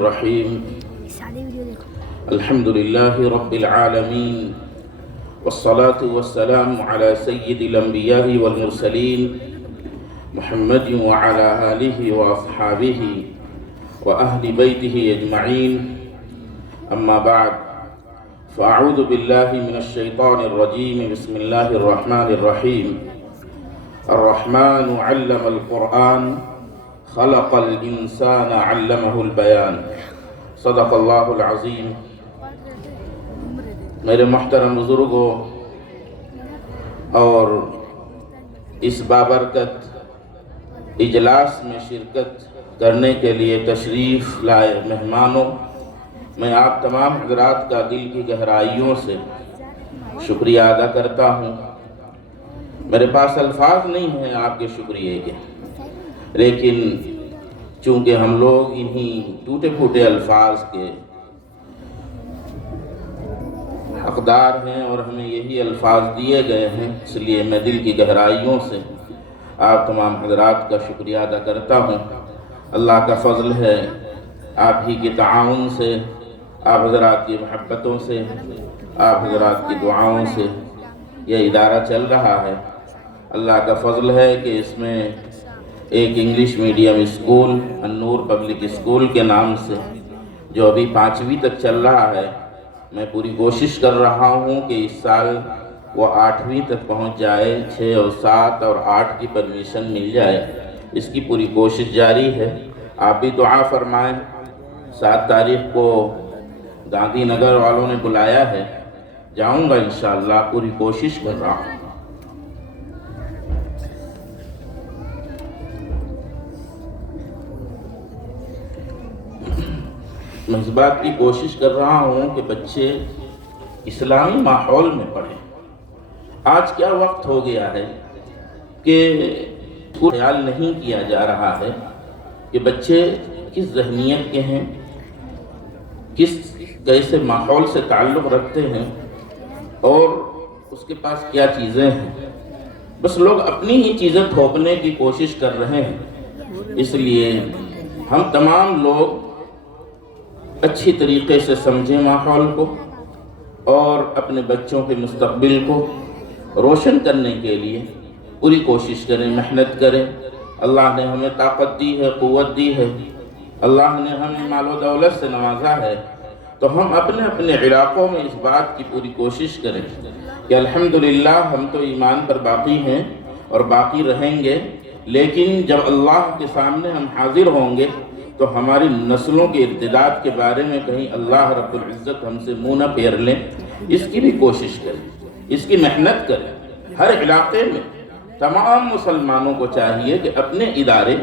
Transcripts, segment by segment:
الرحیم الحمد للہ رب العالمین والصلاة والسلام علی سید الانبیاء والمرسلین محمد وعلى آلہ واصحابہ واہل بیتہ اجمعین اما بعد فاعوذ باللہ من الشیطان الرجیم بسم اللہ الرحمن الرحیم الرحمن علم القرآن خلق الانسان علمہ البیان صدق اللہ العظیم۔ میرے محترم بزرگوں اور اس بابرکت اجلاس میں شرکت کرنے کے لیے تشریف لائے مہمانوں، میں آپ تمام حضرات کا دل کی گہرائیوں سے شکریہ ادا کرتا ہوں۔ میرے پاس الفاظ نہیں ہیں آپ کے شکریہ کے، لیکن چونکہ ہم لوگ انہی ٹوٹے پھوٹے الفاظ کے حقدار ہیں اور ہمیں یہی الفاظ دیے گئے ہیں، اس لیے میں دل کی گہرائیوں سے آپ تمام حضرات کا شکریہ ادا کرتا ہوں۔ اللہ کا فضل ہے، آپ ہی کے تعاون سے، آپ حضرات کی محبتوں سے، آپ حضرات کی دعاؤں سے یہ ادارہ چل رہا ہے۔ اللہ کا فضل ہے کہ اس میں ایک انگلش میڈیم اسکول النور پبلک اسکول کے نام سے جو ابھی 5ویں تک چل رہا ہے، میں پوری کوشش کر رہا ہوں کہ اس سال وہ 8ویں تک پہنچ جائے، 6 اور 7 اور 8 کی پرمیشن مل جائے، اس کی پوری کوشش جاری ہے۔ آپ بھی دعا فرمائیں۔ 7 تاریخ کو گاندھی نگر والوں نے بلایا ہے، جاؤں گا انشاءاللہ، پوری کوشش کر رہا ہوں۔ میں اس بات کی کوشش کر رہا ہوں کہ بچے اسلامی ماحول میں پڑھیں۔ آج کیا وقت ہو گیا ہے کہ خیال نہیں کیا جا رہا ہے کہ بچے کس ذہنیت کے ہیں، کیسے ماحول سے تعلق رکھتے ہیں اور اس کے پاس کیا چیزیں ہیں۔ بس لوگ اپنی ہی چیزیں تھوپنے کی کوشش کر رہے ہیں۔ اس لیے ہم تمام لوگ اچھی طریقے سے سمجھیں ماحول کو اور اپنے بچوں کے مستقبل کو روشن کرنے کے لیے پوری کوشش کریں، محنت کریں۔ اللہ نے ہمیں طاقت دی ہے، قوت دی ہے، اللہ نے ہمیں مال و دولت سے نوازا ہے، تو ہم اپنے اپنے علاقوں میں اس بات کی پوری کوشش کریں کہ الحمدللہ ہم تو ایمان پر باقی ہیں اور باقی رہیں گے، لیکن جب اللہ کے سامنے ہم حاضر ہوں گے تو ہماری نسلوں کے ارتداد کے بارے میں کہیں اللہ رب العزت ہم سے منہ نہ پھیر لیں، اس کی بھی کوشش کریں، اس کی محنت کریں۔ ہر علاقے میں تمام مسلمانوں کو چاہیے کہ اپنے ادارے،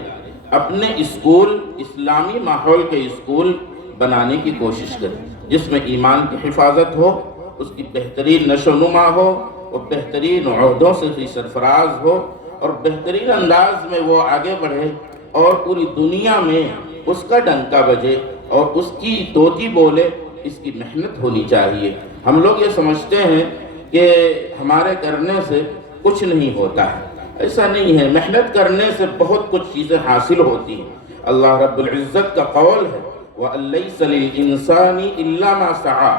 اپنے اسکول، اسلامی ماحول کے اسکول بنانے کی کوشش کریں، جس میں ایمان کی حفاظت ہو، اس کی بہترین نشو و نما ہو، اور بہترین عہدوں سے سرفراز ہو، اور بہترین انداز میں وہ آگے بڑھے اور پوری دنیا میں اس کا ڈنکا بجے اور اس کی طوطی بولے۔ اس کی محنت ہونی چاہیے۔ ہم لوگ یہ سمجھتے ہیں کہ ہمارے کرنے سے کچھ نہیں ہوتا ہے، ایسا نہیں ہے۔ محنت کرنے سے بہت کچھ چیزیں حاصل ہوتی ہیں۔ اللہ رب العزت کا قول ہے وَأَن لَيْسَ لِلْإِنسَانِ إِلَّا مَا سَعَىٰ،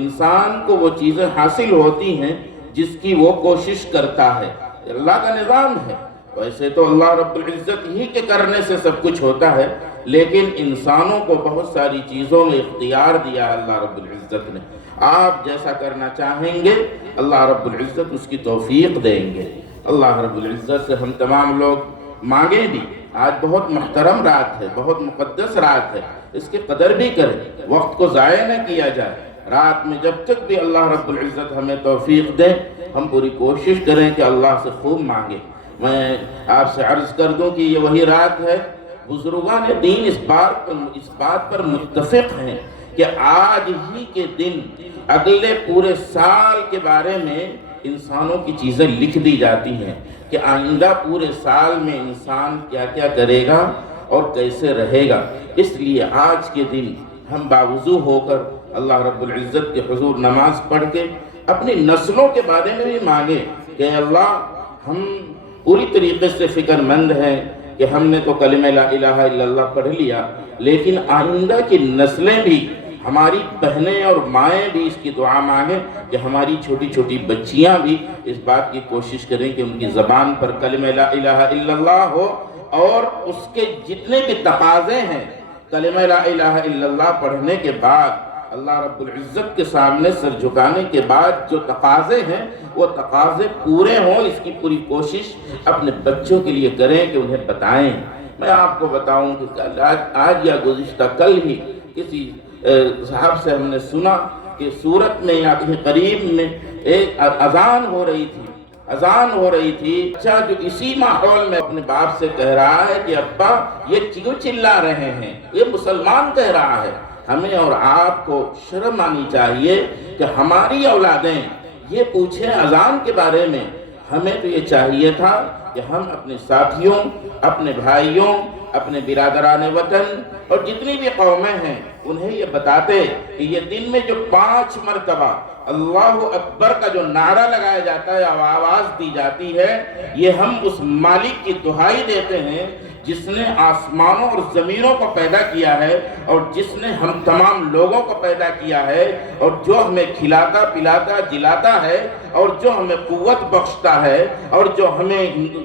انسان کو وہ چیزیں حاصل ہوتی ہیں جس کی وہ کوشش کرتا ہے۔ اللہ کا نظام ہے، ویسے تو اللہ رب العزت ہی کے کرنے سے سب کچھ ہوتا ہے، لیکن انسانوں کو بہت ساری چیزوں میں اختیار دیا ہے اللہ رب العزت نے۔ آپ جیسا کرنا چاہیں گے اللہ رب العزت اس کی توفیق دیں گے۔ اللہ رب العزت سے ہم تمام لوگ مانگیں بھی۔ آج بہت محترم رات ہے، بہت مقدس رات ہے، اس کی قدر بھی کریں، وقت کو ضائع نہ کیا جائے۔ رات میں جب تک بھی اللہ رب العزت ہمیں توفیق دے، ہم پوری کوشش کریں کہ اللہ سے خوب مانگیں۔ میں آپ سے عرض کر دوں کہ یہ وہی رات ہے، بزرگان دین اس بات پر متفق ہیں کہ آج ہی کے دن اگلے پورے سال کے بارے میں انسانوں کی چیزیں لکھ دی جاتی ہیں کہ آئندہ پورے سال میں انسان کیا کیا کرے گا اور کیسے رہے گا۔ اس لیے آج کے دن ہم باوضو ہو کر اللہ رب العزت کے حضور نماز پڑھ کے اپنی نسلوں کے بارے میں بھی مانگیں کہ اللہ ہم پوری طریقے سے فکر مند ہیں کہ ہم نے تو کلمہ لا الہ الا اللہ پڑھ لیا، لیکن آئندہ کی نسلیں بھی، ہماری بہنیں اور مائیں بھی اس کی دعا مانگیں کہ ہماری چھوٹی چھوٹی بچیاں بھی اس بات کی کوشش کریں کہ ان کی زبان پر کلمہ لا الہ الا اللہ ہو، اور اس کے جتنے بھی تقاضے ہیں کلمہ لا الہ الا اللہ پڑھنے کے بعد، اللہ رب العزت کے سامنے سر جھکانے کے بعد جو تقاضے ہیں وہ تقاضے پورے ہوں، اس کی پوری کوشش اپنے بچوں کے لیے کریں کہ انہیں بتائیں۔ میں آپ کو بتاؤں کہ آج یا گزشتہ کل ہی کسی صاحب سے ہم نے سنا کہ سورت میں یا کہیں قریب میں ایک اذان ہو رہی تھی، اچھا جو اسی ماحول میں اپنے باپ سے کہہ رہا ہے کہ ابا یہ کیوں چلا رہے ہیں، یہ مسلمان کہہ رہا ہے۔ ہمیں اور آپ کو شرم آنی چاہیے کہ ہماری اولادیں یہ پوچھیں اذان کے بارے میں۔ ہمیں تو یہ چاہیے تھا کہ ہم اپنے ساتھیوں، اپنے بھائیوں، اپنے برادران وطن اور جتنی بھی قومیں ہیں انہیں یہ بتاتے کہ یہ دن میں جو 5 مرتبہ اللہ اکبر کا جو نعرہ لگایا جاتا ہے، آواز دی جاتی ہے، یہ ہم اس مالک کی دہائی دیتے ہیں جس نے آسمانوں اور زمینوں کو پیدا کیا ہے، اور جس نے ہم تمام لوگوں کو پیدا کیا ہے، اور جو ہمیں کھلاتا پلاتا جلاتا ہے، اور جو ہمیں قوت بخشتا ہے، اور جو ہمیں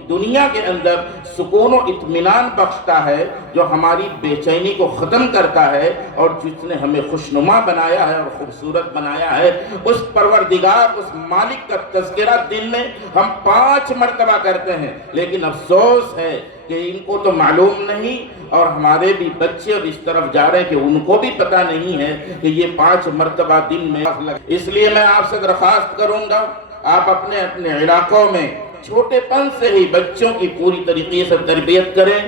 دنیا کے اندر سکون و اطمینان بخشتا ہے، جو ہماری بے چینی کو ختم کرتا ہے، اور جس نے ہمیں خوشنما بنایا ہے اور خوبصورت بنایا ہے، اس پروردگار، اس مالک کا تذکرہ دن میں ہم 5 مرتبہ کرتے ہیں۔ لیکن افسوس ہے کہ ان کو تو معلوم نہیں، اور ہمارے بھی بچے اب اس طرف جا رہے ہیں کہ ان کو بھی پتہ نہیں ہے کہ یہ 5 مرتبہ دن میں اس لیے میں آپ سے درخواست کروں گا، آپ اپنے علاقوں میں چھوٹے پن سے ہی بچوں کی پوری طریقے سے تربیت کریں،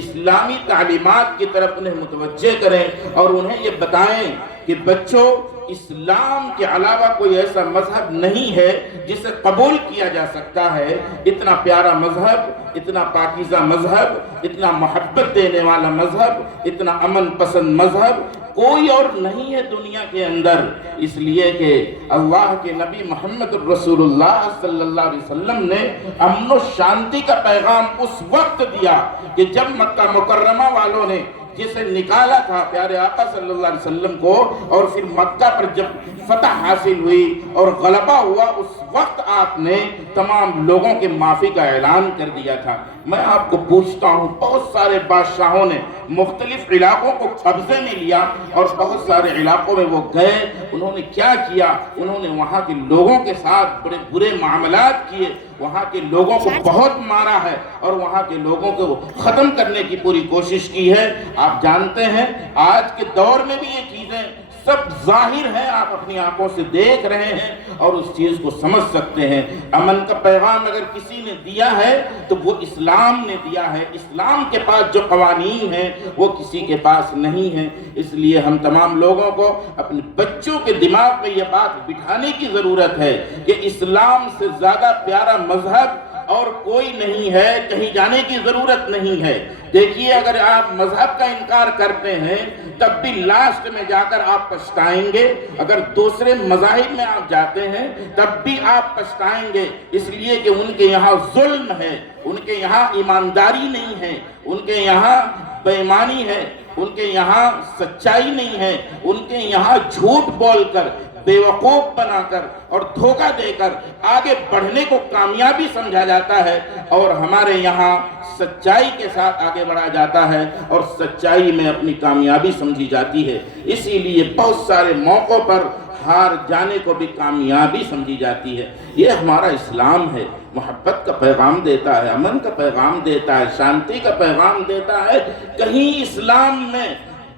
اسلامی تعلیمات کی طرف انہیں متوجہ کریں، اور انہیں یہ بتائیں کہ بچوں، اسلام کے علاوہ کوئی ایسا مذہب نہیں ہے جسے قبول کیا جا سکتا ہے۔ اتنا پیارا مذہب، اتنا پاکیزہ مذہب، اتنا محبت دینے والا مذہب، اتنا امن پسند مذہب کوئی اور نہیں ہے دنیا کے اندر، اس لیے کہ اللہ کے نبی محمد الرسول اللہ صلی اللہ علیہ وسلم نے امن و شانتی کا پیغام اس وقت دیا کہ جب مکہ مکرمہ والوں نے جسے نکالا تھا پیارے آقا صلی اللہ علیہ وسلم کو، اور پھر مکہ پر جب فتح حاصل ہوئی اور غلبہ ہوا، اس وقت آپ نے تمام لوگوں کے معافی کا اعلان کر دیا تھا۔ میں آپ کو پوچھتا ہوں، بہت سارے بادشاہوں نے مختلف علاقوں کو قبضے میں لیا، اور بہت سارے علاقوں میں وہ گئے، انہوں نے کیا کیا؟ انہوں نے وہاں کے لوگوں کے ساتھ بڑے برے معاملات کیے، وہاں کے لوگوں کو بہت مارا ہے، اور وہاں کے لوگوں کو ختم کرنے کی پوری کوشش کی ہے۔ آپ جانتے ہیں آج کے دور میں بھی یہ چیزیں سب ظاہر ہیں، آپ اپنی آنکھوں سے دیکھ رہے ہیں اور اس چیز کو سمجھ سکتے ہیں۔ امن کا پیغام اگر کسی نے دیا ہے تو وہ اسلام نے دیا ہے۔ اسلام کے پاس جو قوانین ہیں وہ کسی کے پاس نہیں ہیں۔ اس لیے ہم تمام لوگوں کو اپنے بچوں کے دماغ میں یہ بات بٹھانے کی ضرورت ہے کہ اسلام سے زیادہ پیارا مذہب اور کوئی نہیں ہے، کہیں جانے کی ضرورت نہیں ہے۔ دیکھیے، اگر آپ مذہب کا انکار کرتے ہیں تب بھی لاسٹ میں جا کر آپ پچھتائیں گے، اگر دوسرے مذاہب میں آپ جاتے ہیں تب بھی آپ پچھتائیں گے، اس لیے کہ ان کے یہاں ظلم ہے، ان کے یہاں ایمانداری نہیں ہے، ان کے یہاں بے ایمانی ہے، ان کے یہاں سچائی نہیں ہے، ان کے یہاں جھوٹ بول کر، بیوقوف بنا کر اور دھوکہ دے کر آگے بڑھنے کو کامیابی سمجھا جاتا ہے، اور ہمارے یہاں سچائی کے ساتھ آگے بڑھا جاتا ہے اور سچائی میں اپنی کامیابی سمجھی جاتی ہے۔ اسی لیے بہت سارے موقعوں پر ہار جانے کو بھی کامیابی سمجھی جاتی ہے۔ یہ ہمارا اسلام ہے، محبت کا پیغام دیتا ہے، امن کا پیغام دیتا ہے، شانتی کا پیغام دیتا ہے۔ کہیں اسلام میں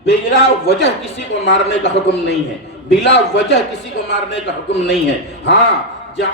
بلا وجہ کسی کو مارنے کا حکم نہیں ہے، بلا وجہ کسی کو مارنے کا حکم نہیں ہے۔ ہاں،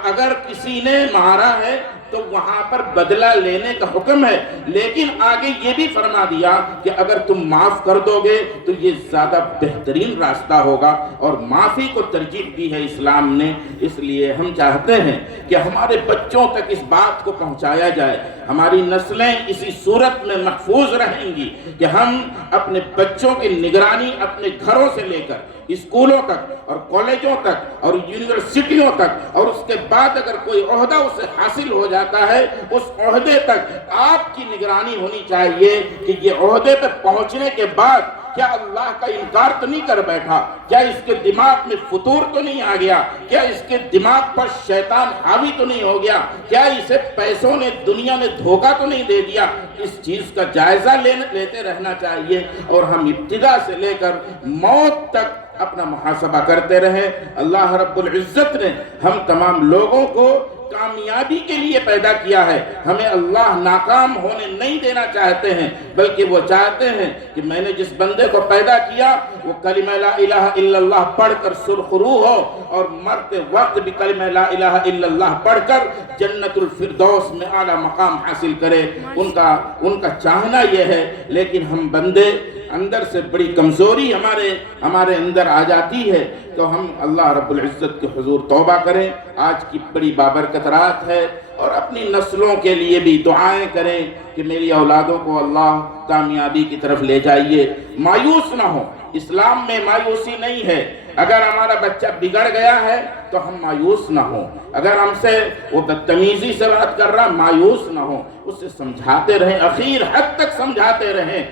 اگر کسی نے مارا ہے تو وہاں پر بدلہ لینے کا حکم ہے، لیکن آگے یہ بھی فرما دیا کہ اگر تم معاف کر دو گے تو یہ زیادہ بہترین راستہ ہوگا، اور معافی کو ترجیح دی ہے اسلام نے۔ اس لیے ہم چاہتے ہیں کہ ہمارے بچوں تک اس بات کو پہنچایا جائے، ہماری نسلیں اسی صورت میں محفوظ رہیں گی کہ ہم اپنے بچوں کی نگرانی اپنے گھروں سے لے کر اسکولوں تک اور کالجوں تک اور یونیورسٹیوں تک، اور اس کے بعد اگر کوئی عہدہ اسے حاصل ہو جائے جاتا ہے اس عہدے تک آپ کی نگرانی ہونی چاہیے کہ یہ عہدے پہ پہنچنے کے بعد کیا اللہ کا انکار تو نہیں کر بیٹھا، کیا اس کے دماغ میں فطور تو نہیں آ گیا، کیا اس کے دماغ پر شیطان حاوی تو نہیں ہو گیا، کیا اسے پیسوں نے دنیا نے دھوکہ تو نہیں دے دیا۔ اس چیز کا جائزہ لیتے رہنا چاہیے اور ہم ابتدا سے لے کر موت تک اپنا محاسبہ کرتے رہیں۔ اللہ رب العزت نے ہم تمام لوگوں کو کامیابی کے لیے پیدا کیا ہے، ہمیں اللہ ناکام ہونے نہیں دینا چاہتے ہیں، بلکہ وہ چاہتے ہیں کہ میں نے جس بندے کو پیدا کیا وہ کلمہ لا الہ الا اللہ پڑھ کر سرخرو ہو اور مرتے وقت بھی کلمہ لا الہ الا اللہ پڑھ کر جنت الفردوس میں اعلیٰ مقام حاصل کرے۔ ان کا چاہنا یہ ہے، لیکن ہم بندے اندر سے بڑی کمزوری ہمارے اندر آ جاتی ہے، تو ہم اللہ رب العزت کے حضور توبہ کریں۔ آج کی بڑی بابرکت رات ہے اور اپنی نسلوں کے لیے بھی دعائیں کریں کہ میری اولادوں کو اللہ کامیابی کی طرف لے جائیے، مایوس نہ ہو۔ اسلام میں مایوسی نہیں ہے، اگر ہمارا بچہ بگڑ گیا ہے تو ہم مایوس نہ ہوں، اگر ہم سے وہ بدتمیزی سے بات کر رہا مایوس نہ ہوں، اسے سمجھاتے رہیں، اخیر حد تک سمجھاتے رہیں،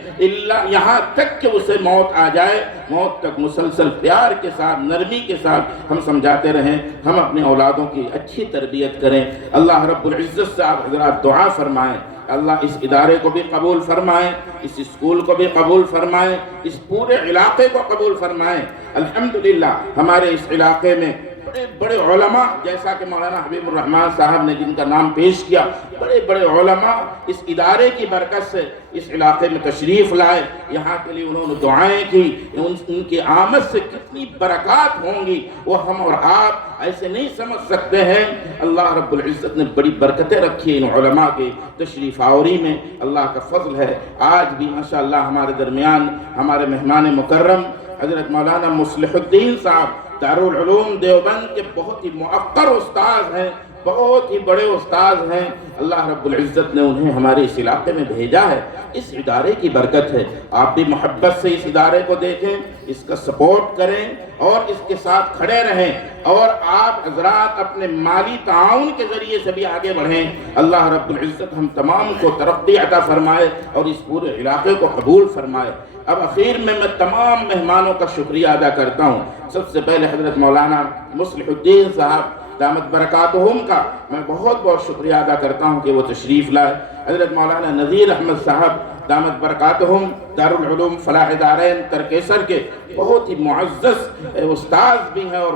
یہاں تک کہ اسے موت آ جائے، موت تک مسلسل پیار کے ساتھ نرمی کے ساتھ ہم سمجھاتے رہیں، ہم اپنے اولادوں کی اچھی تربیت کریں۔ اللہ رب العزت سے آپ حضرات دعا فرمائیں، اللہ اس ادارے کو بھی قبول فرمائیں، اس اسکول کو بھی قبول فرمائیں، اس پورے علاقے کو قبول فرمائیں۔ الحمدللہ ہمارے اس علاقے میں بڑے بڑے علماء، جیسا کہ مولانا حبیب الرحمن صاحب نے جن کا نام پیش کیا، بڑے بڑے علماء اس ادارے کی برکت سے اس علاقے میں تشریف لائے، یہاں کے لیے انہوں نے دعائیں کی، ان کی آمد سے کتنی برکات ہوں گی وہ ہم اور آپ ایسے نہیں سمجھ سکتے ہیں۔ اللہ رب العزت نے بڑی برکتیں رکھی ان علماء کے تشریف آوری میں، اللہ کا فضل ہے۔ آج بھی ماشاءاللہ ہمارے درمیان ہمارے مہمان مکرم حضرت مولانا مصلح الدین صاحب دارالعلوم دیوبند کے بہت ہی مؤقر استاذ ہیں، بہت ہی بڑے استاذ ہیں، اللہ رب العزت نے انہیں ہمارے اس علاقے میں بھیجا ہے، اس ادارے کی برکت ہے۔ آپ بھی محبت سے اس ادارے کو دیکھیں، اس کا سپورٹ کریں اور اس کے ساتھ کھڑے رہیں، اور آپ حضرات اپنے مالی تعاون کے ذریعے سے بھی آگے بڑھیں۔ اللہ رب العزت ہم تمام کو ترقی عطا فرمائے اور اس پورے علاقے کو قبول فرمائے۔ اب اخیر میں تمام مہمانوں کا شکریہ ادا کرتا ہوں۔ سب سے پہلے حضرت مولانا مصلح الدین صاحب دامت برکاتہم کا میں بہت بہت شکریہ ادا کرتا ہوں کہ وہ تشریف لائے۔ حضرت مولانا نذیر احمد صاحب دامت برکاتہم دارالعلوم فلاح دارین ترکیسر کے بہت ہی معزز استاذ بھی ہیں اور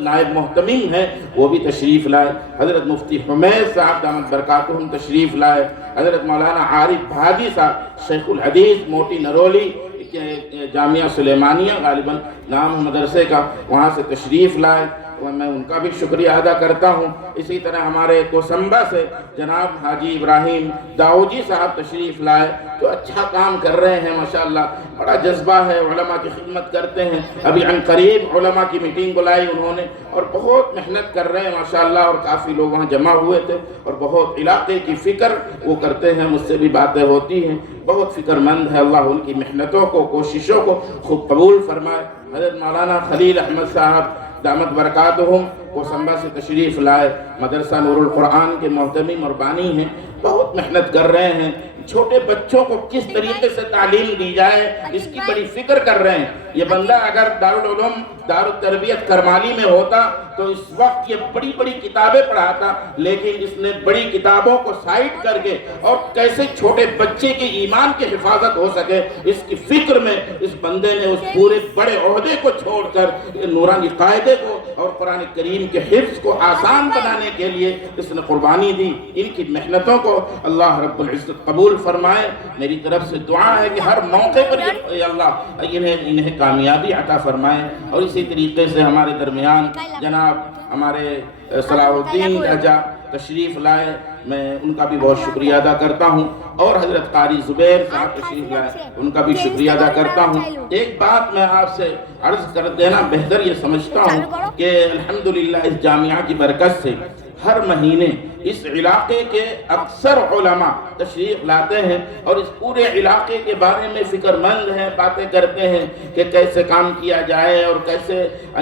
نائب محتمم ہیں، وہ بھی تشریف لائے۔ حضرت مفتی حمید صاحب دامت برکاتہم تشریف لائے۔ حضرت مولانا عارف بھاجی صاحب شیخ الحدیث موٹی نرولی جامعہ سلیمانیہ غالباً نام مدرسے کا، وہاں سے تشریف لائے، میں ان کا بھی شکریہ ادا کرتا ہوں۔ اسی طرح ہمارے کوسمبا سے جناب حاجی ابراہیم داؤجی صاحب تشریف لائے، جو اچھا کام کر رہے ہیں ماشاءاللہ، بڑا جذبہ ہے، علماء کی خدمت کرتے ہیں۔ ابھی عن قریب علماء کی میٹنگ بلائی انہوں نے اور بہت محنت کر رہے ہیں ماشاءاللہ، اور کافی لوگ وہاں جمع ہوئے تھے اور بہت علاقے کی فکر وہ کرتے ہیں، مجھ سے بھی باتیں ہوتی ہیں، بہت فکر مند ہے۔ اللہ ان کی محنتوں کو کوششوں کو خوب قبول فرمائے۔ حضرت مولانا خلیل احمد صاحب دامت برکاتہم کوسمبا سے تشریف لائے، مدرسہ نور القرآن کے محتمم اور بانی ہیں، بہت محنت کر رہے ہیں، چھوٹے بچوں کو کس طریقے سے تعلیم دی جائے اس کی بڑی فکر کر رہے ہیں۔ یہ بندہ اگر دارالعلوم دارالتربیت کرمالی میں ہوتا تو اس وقت یہ بڑی بڑی کتابیں پڑھاتا، لیکن اس نے بڑی کتابوں کو سائٹ کر کے اور کیسے چھوٹے بچے کے ایمان کی حفاظت ہو سکے اس کی فکر میں اس بندے نے اس پورے بڑے عہدے کو چھوڑ کر نورانی قاعدے کو اور قرآن کریم کے حفظ کو آسان بنانے کے لیے اس نے قربانی دی۔ ان کی محنتوں کو اللہ رب العزت قبول فرمائے۔ میری طرف سے دعا ہے کہ ہر موقع پر یہ اللہ انہیں کامیابی عطا فرمائے۔ اور اسی طریقے سے ہمارے درمیان جناب ہمارے صلاح الدین رجا تشریف لائے، میں ان کا بھی بہت شکریہ ادا کرتا ہوں، اور حضرت قاری زبیر صاحب تشریف لائے، ان کا بھی شکریہ ادا کرتا ہوں۔ ایک بات میں آپ سے عرض کر دینا بہتر یہ سمجھتا ہوں کہ الحمدللہ اس جامعہ کی برکت سے ہر مہینے اس علاقے کے اکثر علماء تشریف لاتے ہیں اور اس پورے علاقے کے بارے میں فکر مند ہیں، باتیں کرتے ہیں کہ کیسے کام کیا جائے اور کیسے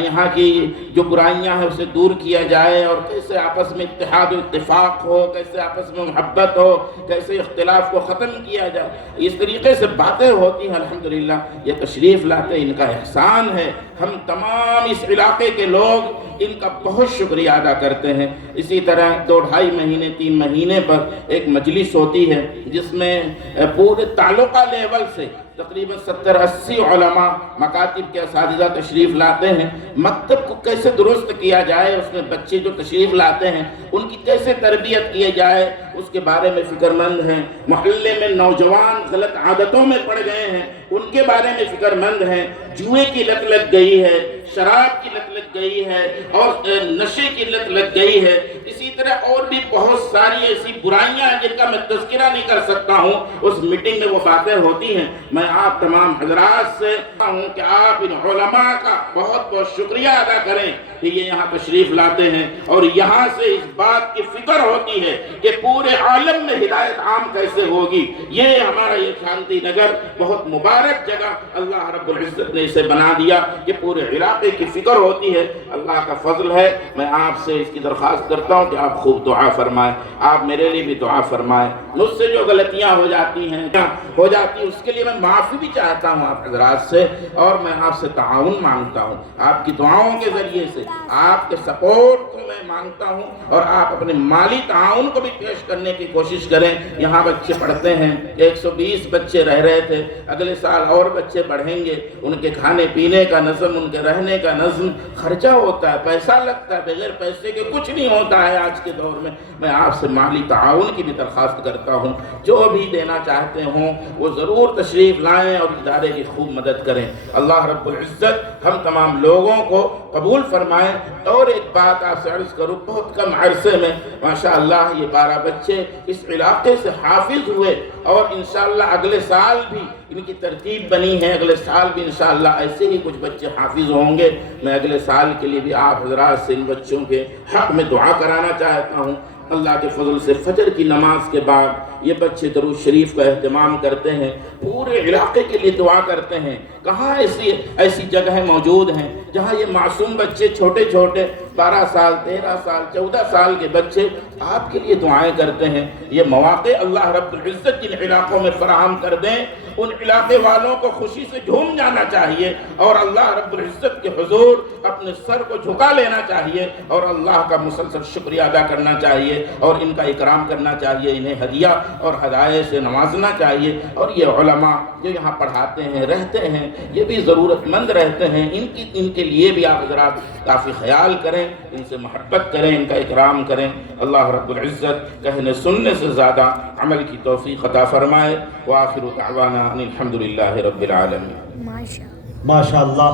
یہاں کی جو برائیاں ہیں اسے دور کیا جائے اور کیسے آپس میں اتحاد و اتفاق ہو، کیسے آپس میں محبت ہو، کیسے اختلاف کو ختم کیا جائے۔ اس طریقے سے باتیں ہوتی ہیں۔ الحمدللہ یہ تشریف لاتے ہیں، ان کا احسان ہے، ہم تمام اس علاقے کے لوگ ان کا بہت شکریہ ادا کرتے ہیں۔ اسی طرح 2-2.5 مہینے 3 مہینے پر ایک مجلس ہوتی ہے جس میں پورے تعلقہ لیول سے تقریباً 70-80 علماء مکاتب کے اساتذہ تشریف لاتے ہیں۔ مکتب کو کیسے درست کیا جائے، اس میں بچے جو تشریف لاتے ہیں ان کی کیسے تربیت کی جائے اس کے بارے میں فکر مند ہیں۔ محلے میں نوجوان غلط عادتوں میں پڑ گئے ہیں، ان کے بارے میں فکر مند ہیں۔ جوئے کی لت لگ گئی ہے، شراب کی لت لگ گئی ہے اور نشے کی لت لگ گئی ہے۔ اسی طرح اور بھی بہت ساری ایسی برائیاں ہیں جن کا میں تذکرہ نہیں کر سکتا ہوں، اس میٹنگ میں وہ باتیں ہوتی ہیں۔ میں آپ تمام حضرات سے کہتا ہوں کہ آپ ان علماء کا بہت بہت شکریہ ادا کریں کہ یہ یہاں تشریف لاتے ہیں اور یہاں سے اس بات کی فکر ہوتی ہے کہ پورے عالم میں ہدایت عام کیسے ہوگی۔ یہ ہمارا یہ شانتی نگر بہت مبارک جگہ اللہ رب العزت نے اسے بنا دیا کہ پورے علاقے کی فکر ہوتی ہے۔ اللہ کا فضل ہے۔ میں آپ سے اس کی درخواست کرتا ہوں کہ آپ خوب دعا فرمائیں، آپ میرے لیے بھی دعا فرمائیں۔ مجھ سے جو غلطیاں ہو جاتی ہیں اس کے لیے میں معافی بھی چاہتا ہوں آپ حضرات سے، اور میں آپ سے تعاون مانگتا ہوں۔ آپ کی دعاؤں کے ذریعے سے آپ کے سپورٹ کو میں مانگتا ہوں، اور آپ اپنے مالی تعاون کو بھی پیش کرنے کی کوشش کریں۔ یہاں بچے پڑھتے ہیں، 120 بچے رہ رہے تھے، اگلے سال اور بچے بڑھیں گے۔ ان کے کھانے پینے کا نظم، ان کے رہنے کا نظم، خرچہ ہوتا ہے، پیسہ لگتا ہے، بغیر پیسے کے کچھ نہیں ہوتا ہے آج کے دور میں۔ میں آپ سے مالی تعاون کی بھی درخواست کرتا ہوں، جو بھی دینا چاہتے ہوں وہ ضرور تشریف لائیں اور ادارے کی خوب مدد کریں۔ اللہ رب العزت ہم تمام لوگوں کو قبول فرمائیں۔ اور ایک بات آپ سے عرض کروں، بہت کم عرصے میں ماشاءاللہ یہ 12 بچے اس علاقے سے حافظ ہوئے، اور انشاءاللہ اگلے سال بھی ان کی ترتیب بنی ہے، اگلے سال بھی انشاءاللہ ایسے ہی کچھ بچے حافظ ہوں گے۔ میں اگلے سال کے لیے بھی آپ حضرات سے ان بچوں کے حق میں دعا کرانا چاہتا ہوں۔ اللہ کے فضل سے فجر کی نماز کے بعد یہ بچے درود شریف کا اہتمام کرتے ہیں، پورے علاقے کے لیے دعا کرتے ہیں۔ کہاں ایسی جگہیں موجود ہیں جہاں یہ معصوم بچے چھوٹے چھوٹے 12 سال 13 سال 14 سال کے بچے آپ کے لیے دعائیں کرتے ہیں۔ یہ مواقع اللہ رب العزت جن علاقوں میں فراہم کر دیں، ان علاقے والوں کو خوشی سے جھوم جانا چاہیے اور اللہ رب العزت کے حضور اپنے سر کو جھکا لینا چاہیے اور اللہ کا مسلسل شکریہ ادا کرنا چاہیے اور ان کا اکرام کرنا چاہیے، انہیں ہدیہ اور ہدایے سے نوازنا چاہیے۔ اور یہ علماء جو یہاں پڑھاتے ہیں، رہتے ہیں، یہ بھی ضرورت مند رہتے ہیں، ان کے لیے بھی آپ حضرات کافی خیال کریں، ان سے محبت کریں، ان کا اکرام کریں۔ اللہ رب العزت کہنے سننے سے زیادہ عمل کی توفیق عطا فرمائے۔ وآخر دعوانا ان الحمدللہ رب العالمین۔ ماشاءاللہ۔